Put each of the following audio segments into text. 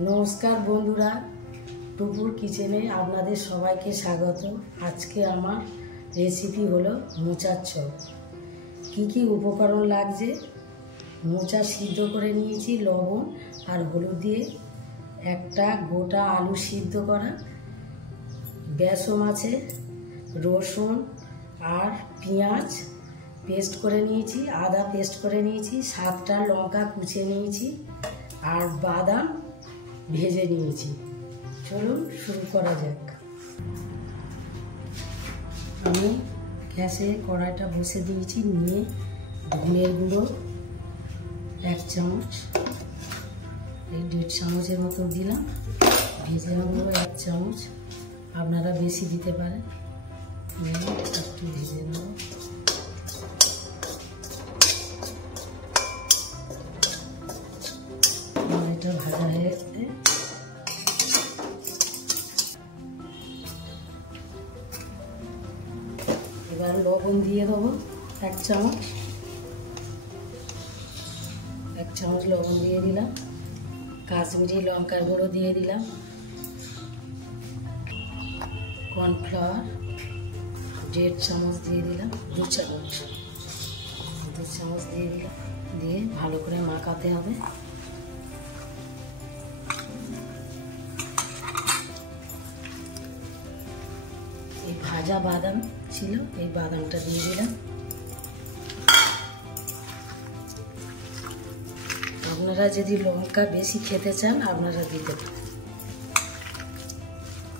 নমস্কার বন্ধুরা, টুকুর কিচেনে আপনাদের সবাইকে স্বাগত। আজকে আমার রেসিপি হলো মোচার চপ। কী কী উপকরণ লাগছে: মোচা সিদ্ধ করে নিয়েছি লবণ আর হলুদ দিয়ে, একটা গোটা আলু সিদ্ধ করা, বেসন আছে, রসুন আর পেঁয়াজ পেস্ট করে নিয়েছি, আদা পেস্ট করে নিয়েছি, 7টা লঙ্কা কুচিয়ে নিয়েছি আর বাদাম ভেজে নিয়েছি। চলুন শুরু করা যাক। আমি গ্যাসে কড়াইটা বসে দিয়েছি, নিয়ে ধনের গুঁড়ো 1 চামচ, এই 1.5 চামচের মতো দিলাম, ভেজে গুঁড়ো 1 চামচ, আপনারা বেশি দিতে পারেন। একটু ভেজে নেব। এটা ভাজা হয়ে গেছে, এবার লবণ দিয়ে দেবো 1 চামচ, 1 চামচ লবণ দিয়ে দিলাম, কাশ্মীরি লঙ্কার গুঁড়ো দিয়ে দিলাম, কর্নফ্লাওয়ার 1.5 চামচ দিয়ে দিলাম, 2 চামচ দিয়ে দিলাম, দিয়ে ভালো করে মাখাতে হবে। এই ভাজা বাদাম ছিল, এই বাদামটা দিয়ে দিলাম। আপনারা যদি লঙ্কা বেশি খেতে চান আপনারা দিতে পারেন।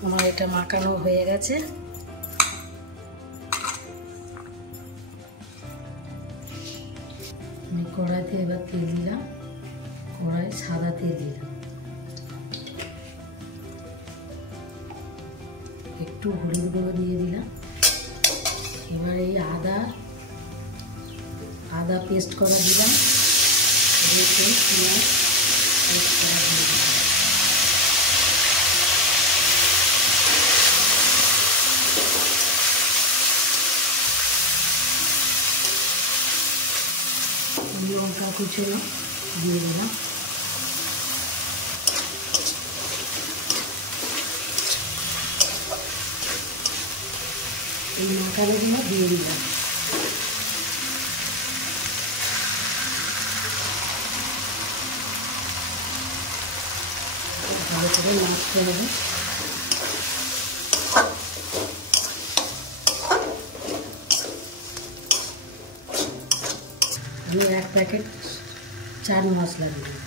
আমার এটা মাখানো হয়ে গেছে। আমি কড়াইতে এবার তেল দিলাম, কড়াই সাদা তেল দিলাম, একটু হলুদ গুঁড়ো দিয়ে দিলাম। এবার এই আদা পেস্ট করা দিলাম, রসুন পেঁয়াজ পেস্ট করা দিয়ে দিলাম। লঙ্কা কুচনো দিয়ে দিলাম, এই মাখানোগুলো দিয়ে দিলাম। ভালো করে নাড়তে হবে। আমি 1 প্যাকেট চাট মশলা দিলাম।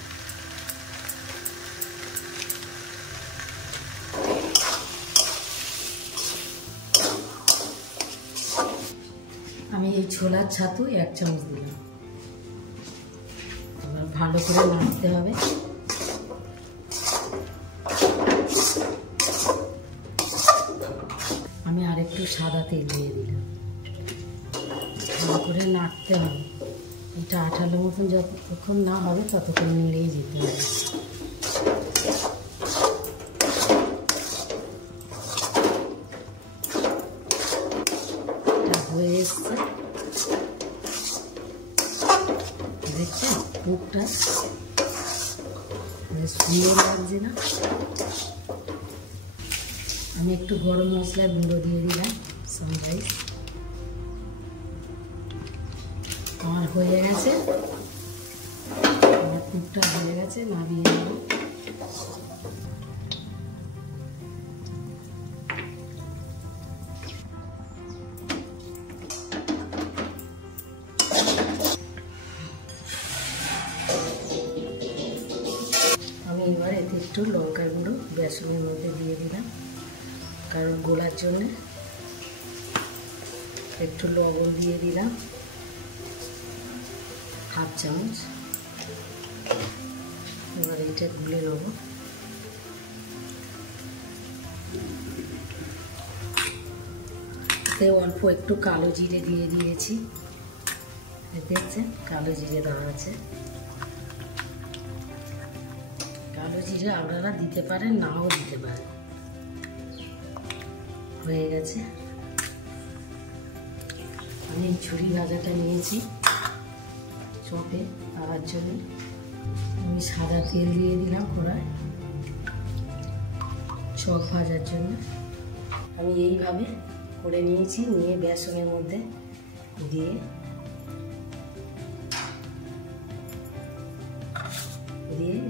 আমি এই ছোলার ছাতু 1 চামচ দিলাম। এবার ভালো করে নাড়তে হবে। আমি আরেকটু সাদা তেল দিয়ে দিলাম। ভালো করে নাড়তে হবে। এটা আঠালো মতন যতক্ষণ না হবে ততক্ষণ নেড়েই যেতে হবে। হয়ে এসছে, দেখছেন মুখটা সুন্দর লাগছে না? আমি একটু গরম মশলার গুঁড়ো দিয়ে দিলাম, সানরাইজ। আমার হয়ে গেছে, আমার মুখটা হয়ে গেছে, নামিয়ে নেব। আমি এবার এতে একটু লঙ্কার গুঁড়ো বেসনের মধ্যে দিয়ে দিলাম, কারণ গোলার জন্য। একটু লবণ দিয়ে দিলাম, 1/2 চামচ। এবার এটা গুলে নেব। এতে অল্প একটু কালো জিরে দিয়ে দিয়েছি, দেখছেন কালো জিরে দেওয়া আছে। কালো জিরে আপনারা দিতে পারেন, নাও দিতে পারেন। হয়ে গেছে। আমি ঝুরি ভাজাটা নিয়েছি চপে দেওয়ার জন্য। আমি সাদা তেল দিয়ে দিলাম কড়ায়, চপ ভাজার জন্য। আমি এইভাবে করে নিয়েছি, নিয়ে বেসনের মধ্যে দিয়ে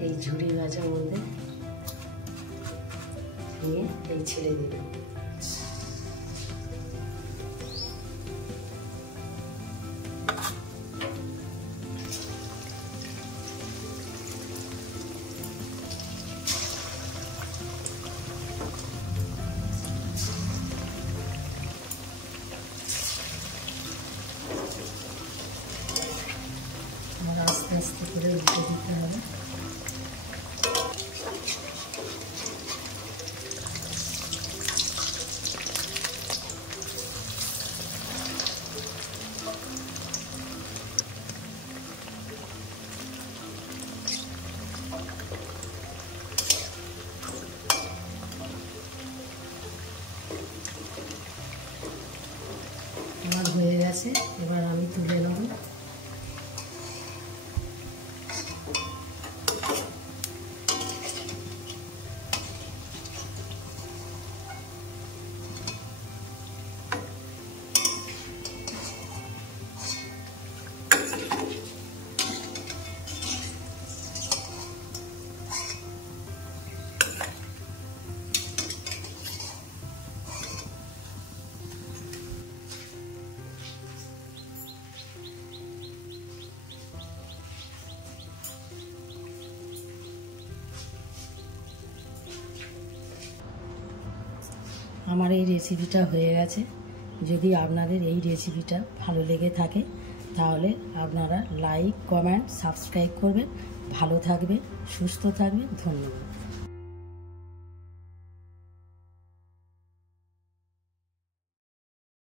এই ঝুড়ি ভাজার মধ্যে নিয়ে এই ছেড়ে দিলাম। আর আস্তে আস্তে করে উল্টে দিতে হবে। আমার হয়ে গেছে, এবার আমি তুলে নেব। আমার এই রেসিপিটা হয়ে গেছে। যদি আপনাদের এই রেসিপিটা ভালো লেগে থাকে তাহলে আপনারা লাইক, কমেন্ট, সাবস্ক্রাইব করবেন। ভালো থাকবেন, সুস্থ থাকবেন। ধন্যবাদ।